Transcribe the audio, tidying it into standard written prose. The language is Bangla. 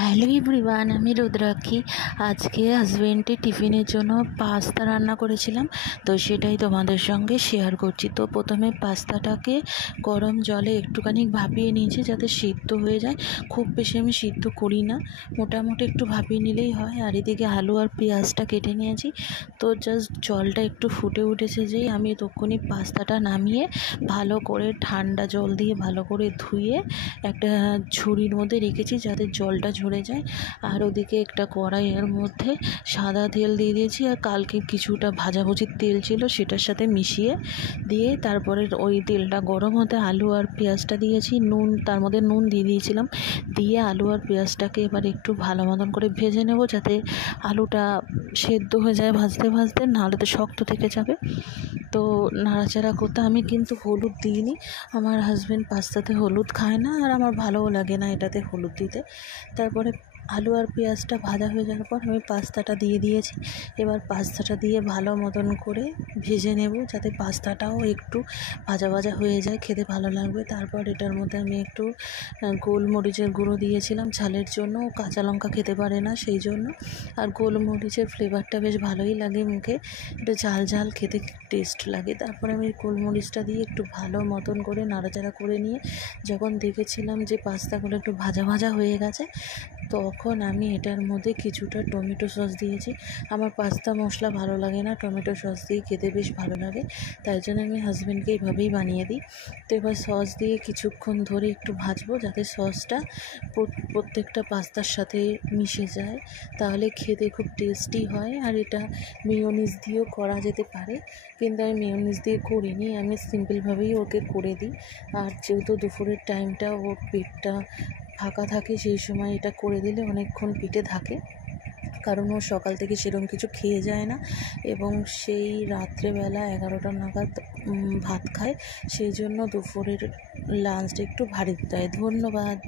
হ্যালো এভরিওয়ান, আমি রুদ্রাক্ষী। আজকে হাজবেন্ডের টিফিনের জন্য পাস্তা রান্না করেছিলাম, তো সেটাই তোমাদের সঙ্গে শেয়ার করছি। তো প্রথমে পাস্তাটাকে গরম জলে একটুখানি ভাপিয়ে নিয়েছি যাতে সিদ্ধ হয়ে যায়। খুব বেশি আমি সিদ্ধ করি না, মোটামুটি একটু ভাপিয়ে নিলেই হয়। আর এদিকে আলু আর পেঁয়াজটা কেটে নিয়েছি। তো জাস্ট জলটা একটু ফুটে উঠেছে যেই আমি তখনই পাস্তাটা নামিয়ে ভালো করে ঠান্ডা জল দিয়ে ভালো করে ধুয়ে একটা ঝুড়ির মধ্যে রেখেছি যাতে জলটা ঝরে যায়। আর ওদিকে একটা কড়াইয়ের মধ্যে সাদা তেল দিয়ে দিয়েছি, আর কালকে কিছুটা ভাজাভুজির তেল ছিল সেটার সাথে মিশিয়ে দিয়ে তারপরে ওই তেলটা গরম হতে আলু আর পেঁয়াজটা দিয়েছি। তার মধ্যে নুন দিয়ে দিয়েছিলাম, দিয়ে আলু আর পেঁয়াজটাকে এবার একটু ভালো মতন করে ভেজে নেব যাতে আলুটা সেদ্ধ হয়ে যায় ভাজতে ভাজতে, নাহলে তো শক্ত থেকে যাবে। তো নাড়াচাড়া করতে আমি কিন্তু হলুদ দিইনি, আমার হাজব্যান্ড পাস্তাতে হলুদ খায় না, আর আমার ভালোও লাগে না এটাতে হলুদ দিতে। তারপরে আলু আর পেঁয়াজটা ভাজা হয়ে যাওয়ার পর আমি পাস্তাটা দিয়ে দিয়েছি। এবার পাস্তাটা দিয়ে ভালো মতন করে ভেজে নেব যাতে পাস্তাটাও একটু ভাজা ভাজা হয়ে যায়, খেতে ভালো লাগবে। তারপর এটার মধ্যে আমি একটু গোলমরিচের গুঁড়ো দিয়েছিলাম ঝালের জন্য, কাঁচা লঙ্কা খেতে পারে না সেই জন্য। আর গোলমরিচের ফ্লেভারটা বেশ ভালোই লাগে মুখে, একটু ঝাল ঝাল খেতে টেস্ট লাগে। তারপরে আমি গোলমরিচটা দিয়ে একটু ভালো মতন করে নাড়াচাড়া করে নিয়ে যখন দেখেছিলাম যে পাস্তাগুলো একটু ভাজা ভাজা হয়ে গেছে, তখন আমি এটার মধ্যে কিছুটা টমেটো সস দিয়েছি। আমার পাস্তা মশলা ভালো লাগে না, টমেটো সস দিয়ে খেতে বেশ ভালো লাগে, তাই জন্য আমি হাজব্যান্ডকে এইভাবেই বানিয়ে দিই। তো এবার সস দিয়ে কিছুক্ষণ ধরে একটু ভাজবো যাতে সসটা প্রত্যেকটা পাস্তার সাথে মিশে যায়, তাহলে খেতে খুব টেস্টি হয়। আর এটা মেয়োনিজ দিয়েও করা যেতে পারে, কিন্তু আমি মেয়োনিজ দিয়ে করিনি, আমি সিম্পলভাবেই ওকে করে দিই। আর যেহেতু দুপুরের টাইমটা ওর পেটটা ফাঁকা থাকে, সেই সময় এটা করে দিলে অনেকক্ষণ পেটে থাকে, কারণ ও সকাল থেকে সেরকম কিছু খেয়ে যায় না এবং সেই রাত্রেবেলা 11টা নাগাদ ভাত খায়, সেই জন্য দুপুরের লাঞ্চটা একটু ভারী দেয়। ধন্যবাদ।